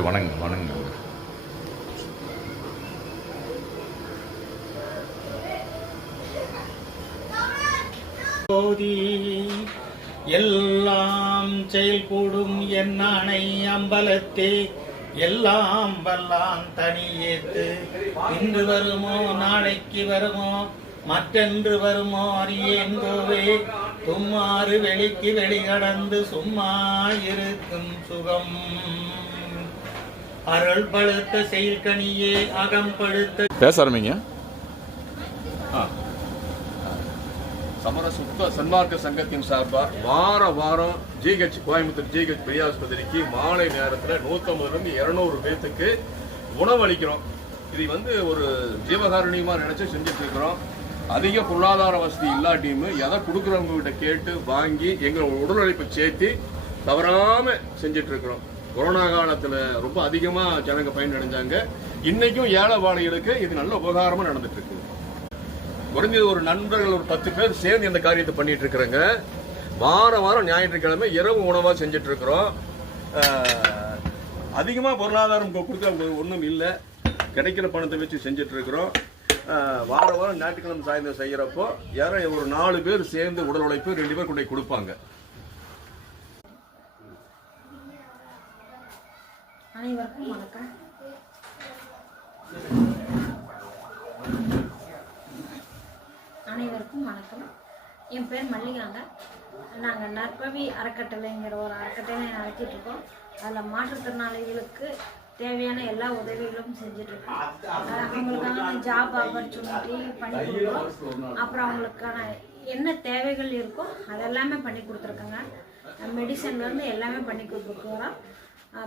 அப்படி வணங்க வணங்க. எல்லாம் செயல்கூடும் என்னானை அம்பலத்தே எல்லாம் வல்லான் தனியேத்து இன்று வருமோ நாளைக்கு வருமோ மற்றென்று வருமோ அறியேன் கோவே தும்மாறு வெளிக்கு வெளிகடந்து சும்மா இருக்கும் சுகம் அருள் பழுத்த செயல்கனியே அகம் பழுத்த. பேச ஆரம்பிங்க. சமர சுத்த சன்மார்க்க சங்கத்தின் சார்பாக வாரம் ஜிஹெச் கோயம்புத்தூர் ஜிஹெச் பெரியாஸ்பத்திரிக்கு மாலை நேரத்தில் 150 200 பேர்த்துக்கு உணவு அளிக்கிறோம். இதை ஒரு ஜீவகாரணியமா நினைச்சு செஞ்சுட்டு இருக்கிறோம். அதிக பொருளாதார வசதி இல்லாட்டியும் எதை கொடுக்குறவங்க கிட்ட கேட்டு வாங்கி எங்களோட உடல் உழைப்பை சேர்த்து தவறாம செஞ்சுட்டு இருக்கிறோம். கொரோனா காலத்துல ரொம்ப அதிகமா ஜனங்க பயனடைஞ்சாங்க. இன்னைக்கும் ஏழை வாழைகளுக்கு இது நல்ல உபகாரமா நடந்துட்டு இருக்கு. குறைஞ்சது ஒரு நண்பர்கள் ஒரு 10 பேர் சேர்ந்து இந்த காரியத்தை பண்ணிட்டு இருக்கிறாங்க. வாரம் ஞாயிற்றுக்கிழமை இரவு உணவா செஞ்சுட்டு இருக்கிறோம். அதிகமா பொருளாதாரம் கொடுக்க ஒன்றும் இல்லை, கிடைக்கிற பணத்தை வச்சு செஞ்சுட்டு இருக்கிறோம். வாரம் ஞாயிற்றுக்கிழமை சாயந்தரம் செய்யறப்போ ஒரு 4 பேர் சேர்ந்து உடல் உழைப்பு 2 பேர் கொண்டு கொடுப்பாங்க. அனைவருக்கும் வணக்கம். என் பேர் மல்லிகாங்க. நாங்கள் நற்பவி அறக்கட்டளைங்கிற ஒரு அறக்கட்டளை நடத்திட்டு இருக்கோம். அதில் மாற்றுத்திறனாளிகளுக்கு தேவையான எல்லா உதவிகளும் செஞ்சிட்ருக்கோம். அவங்களுக்கான ஜாப் ஆப்பர்ச்சுனிட்டி பண்ணி கொடுக்குறோம். அப்புறம் அவங்களுக்கான என்ன தேவைகள் இருக்கோ அதெல்லாமே பண்ணி கொடுத்துருக்கோங்க. மெடிசன்லேருந்து எல்லாமே பண்ணி கொடுத்துருக்குறோம்.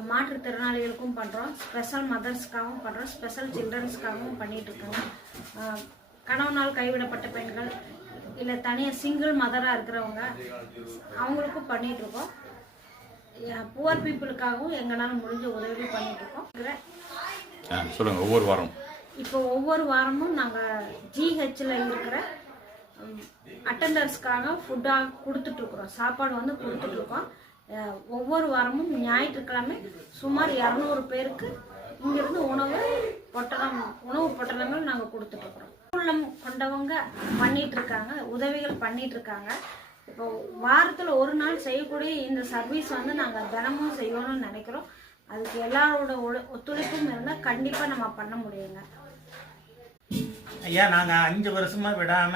மாற்றுத்திறனாளிகளுக்கும் பண்ணுறோம், ஸ்பெஷல் மதர்ஸ்க்காகவும் பண்ணுறோம், ஸ்பெஷல் சில்ட்ரன்ஸ்க்காகவும் பண்ணிகிட்ருக்கோங்க. கணவனால் கைவிடப்பட்ட பெண்கள் இல்லை தனியாக சிங்கிள் மதராக இருக்கிறவங்க அவங்களுக்கும் பண்ணிகிட்ருக்கோம். புவர் பீப்புளுக்காகவும் எங்களால் முடிஞ்ச உதவி பண்ணிகிட்ருக்கோம். சொல்லுங்கள். ஒவ்வொரு வாரம் இப்போ ஒவ்வொரு வாரமும் நாங்கள் ஜிஹெச்சில் இருக்கிற அட்டண்டர்ஸ்க்காக ஃபுட்டாக கொடுத்துட்ருக்குறோம். சாப்பாடு கொடுத்துட்ருக்கோம். ஒவ்வொரு வாரமும் ஞாயிற்றுக்கிழமை சுமார் 200 பேருக்கு இங்கிருந்து உணவு பொட்டலங்கள் நாங்கள் கொடுத்துட்ருக்குறோம். உள்ளம் கொண்டவங்க பண்ணிட்டு இருக்காங்க, உதவிகள் பண்ணிட்டு இருக்காங்க. இப்போ வாரத்தில் ஒரு நாள் செய்யக்கூடிய இந்த சர்வீஸ் நாங்கள் தினமும் செய்யணும்னு நினைக்கிறோம். அதுக்கு எல்லாரோட ஒத்துழைப்பும் இருந்தால் கண்டிப்பாக நம்ம பண்ண முடியுங்க. ஐயா, நாங்கள் 5 வருஷமா விடாம